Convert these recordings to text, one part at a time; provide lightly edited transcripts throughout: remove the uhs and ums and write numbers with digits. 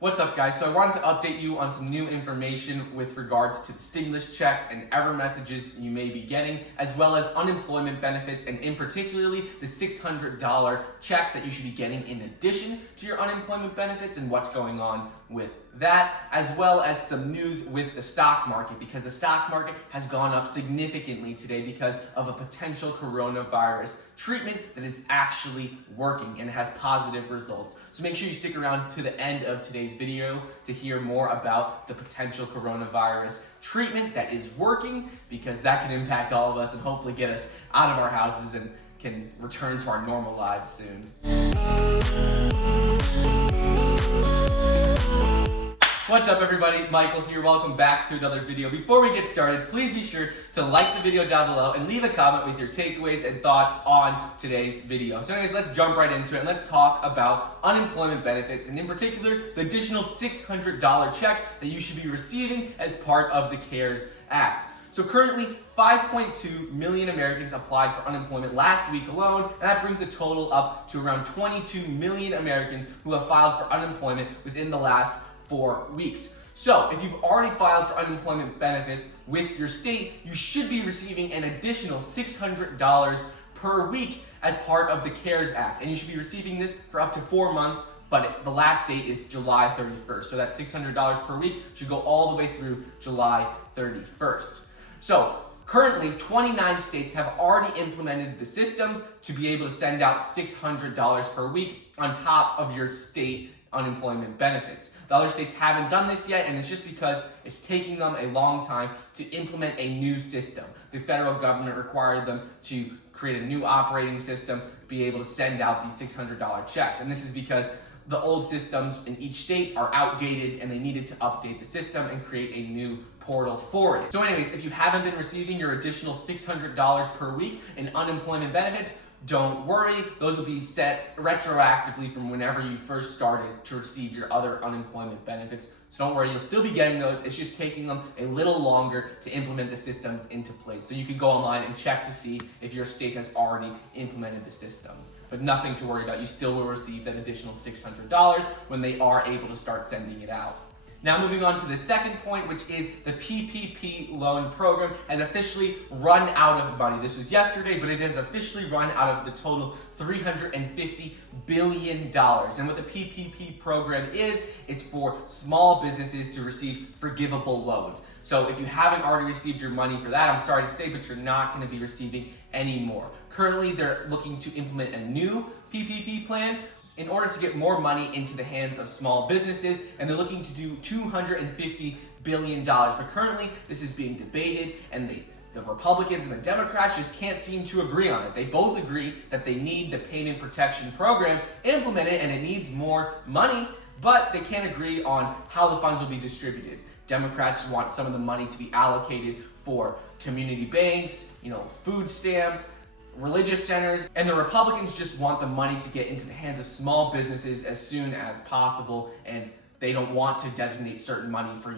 What's up, guys? So I wanted to update you on some new information with regards to the stimulus checks and error messages you may be getting, as well as unemployment benefits, and in particularly the $600 check that you should be getting in addition to your unemployment benefits and what's going on with that, as well as some news with the stock market, because the stock market has gone up significantly today because of a potential coronavirus treatment that is actually working and has positive results. So make sure you stick around to the end of today's video to hear more about the potential coronavirus treatment that is working, because that can impact all of us and hopefully get us out of our houses and can return to our normal lives soon. What's up, everybody? Michael here. Welcome back to another video. Before we get started, please be sure to like the video down below and leave a comment with your takeaways and thoughts on today's video. So anyways, let's jump right into it and let's talk about unemployment benefits, and in particular, the additional $600 check that you should be receiving as part of the CARES Act. So currently, 5.2 million Americans applied for unemployment last week alone, and that brings the total up to around 22 million Americans who have filed for unemployment within the last 4 weeks. So if you've already filed for unemployment benefits with your state, you should be receiving an additional $600 per week as part of the CARES Act, and you should be receiving this for up to 4 months, but the last date is July 31st. So that $600 per week should go all the way through July 31st. So currently, 29 states have already implemented the systems to be able to send out $600 per week on top of your state unemployment benefits. The other states haven't done this yet, and it's just because it's taking them a long time to implement a new system. The federal government required them to create a new operating system, be able to send out these $600 checks. And this is because the old systems in each state are outdated and they needed to update the system and create a new portal for it. So anyways, if you haven't been receiving your additional $600 per week in unemployment benefits, don't worry, those will be set retroactively from whenever you first started to receive your other unemployment benefits. So don't worry, you'll still be getting those. It's just taking them a little longer to implement the systems into place. So you can go online and check to see if your state has already implemented the systems. But nothing to worry about. You still will receive that additional $600 when they are able to start sending it out. Now moving on to the second point, which is the PPP loan program has officially run out of money. This was yesterday, but it has officially run out of the total $350 billion. And what the PPP program is, it's for small businesses to receive forgivable loans. So if you haven't already received your money for that, I'm sorry to say, but you're not going to be receiving any more. Currently, they're looking to implement a new PPP plan in order to get more money into the hands of small businesses, and they're looking to do $250 billion. But currently, this is being debated, and the Republicans and the Democrats just can't seem to agree on it. They both agree that they need the payment protection program implemented, and it needs more money, but they can't agree on how the funds will be distributed. Democrats want some of the money to be allocated for community banks, food stamps, religious centers, and the Republicans just want the money to get into the hands of small businesses as soon as possible, and they don't want to designate certain money for,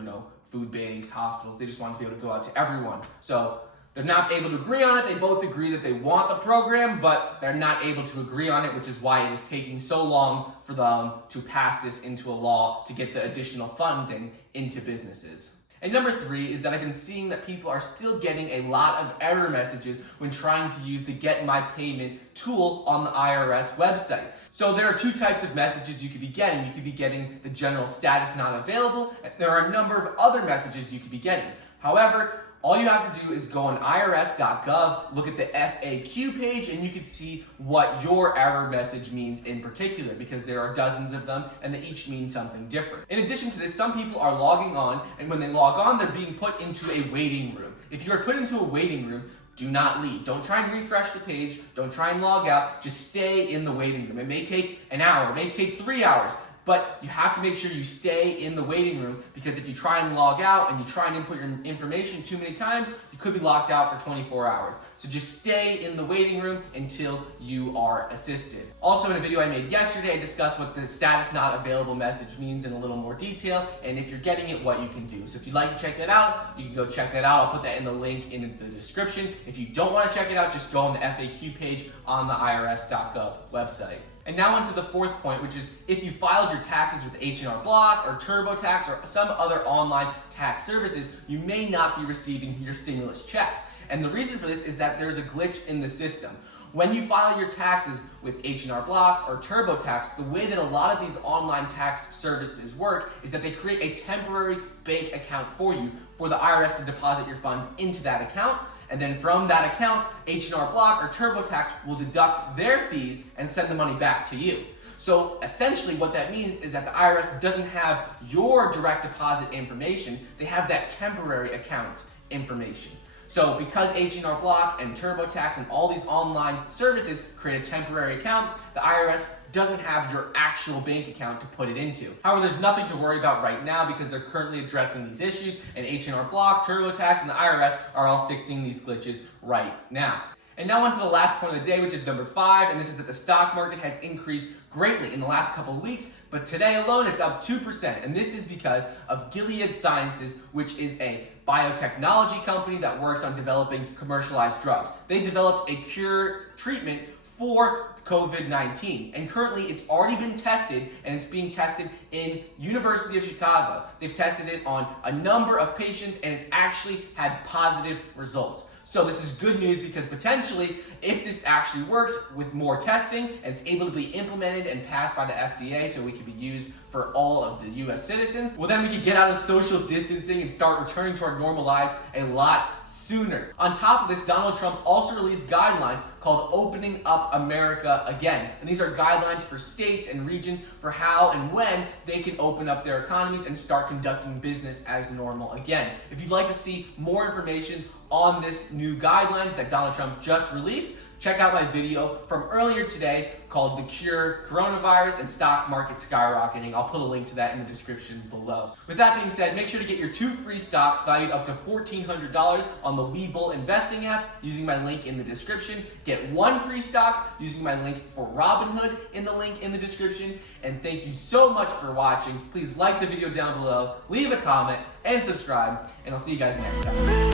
food banks, hospitals. They just want to be able to go out to everyone. So they're not able to agree on it. They both agree that they want the program, but they're not able to agree on it, which is why it is taking so long for them to pass this into a law to get the additional funding into businesses. And number 3 is that I've been seeing that people are still getting a lot of error messages when trying to use the Get My Payment tool on the IRS website. So there are 2 types of messages you could be getting. You could be getting the general status not available, and there are a number of other messages you could be getting. However, all you have to do is go on irs.gov, look at the FAQ page, and you can see what your error message means in particular, because there are dozens of them and they each mean something different. In addition to this, some people are logging on, and when they log on, they're being put into a waiting room. If you are put into a waiting room, do not leave. Don't try and refresh the page. Don't try and log out. Just stay in the waiting room. It may take an hour, it may take 3 hours. But you have to make sure you stay in the waiting room, because if you try and log out and you try and input your information too many times, you could be locked out for 24 hours. So just stay in the waiting room until you are assisted. Also, in a video I made yesterday, I discussed what the status not available message means in a little more detail, and if you're getting it, what you can do. So if you'd like to check that out, you can go check that out. I'll put that in the link in the description. If you don't want to check it out, just go on the FAQ page on the irs.gov website. And now onto the fourth point, which is if you filed your taxes with H&R Block or TurboTax or some other online tax services, you may not be receiving your stimulus check. And the reason for this is that there's a glitch in the system. When you file your taxes with H&R Block or TurboTax, the way that a lot of these online tax services work is that they create a temporary bank account for you for the IRS to deposit your funds into that account. And then from that account, H&R Block or TurboTax will deduct their fees and send the money back to you. So essentially what that means is that the IRS doesn't have your direct deposit information, they have that temporary account information. So because H&R Block and TurboTax and all these online services create a temporary account, the IRS doesn't have your actual bank account to put it into. However, there's nothing to worry about right now because they're currently addressing these issues, and H&R Block, TurboTax, and the IRS are all fixing these glitches right now. And now on to the last point of the day, which is number 5, and this is that the stock market has increased greatly in the last couple of weeks, but today alone it's up 2%, and this is because of Gilead Sciences, which is a biotechnology company that works on developing commercialized drugs. They developed a cure treatment for COVID-19, and currently it's already been tested, and it's being tested in University of Chicago. They've tested it on a number of patients, and it's actually had positive results. So this is good news because potentially, if this actually works with more testing and it's able to be implemented and passed by the FDA so we can be used for all of the US citizens, well then we can get out of social distancing and start returning to our normal lives a lot sooner. On top of this, Donald Trump also released guidelines called Opening Up America Again. And these are guidelines for states and regions for how and when they can open up their economies and start conducting business as normal again. If you'd like to see more information on this new guidelines that Donald Trump just released, check out my video from earlier today called The Cure Coronavirus and Stock Market Skyrocketing. I'll put a link to that in the description below. With that being said, make sure to get your 2 free stocks valued up to $1,400 on the Webull Investing App using my link in the description. Get 1 free stock using my link for Robinhood in the link in the description. And thank you so much for watching. Please like the video down below, leave a comment, and subscribe. And I'll see you guys next time.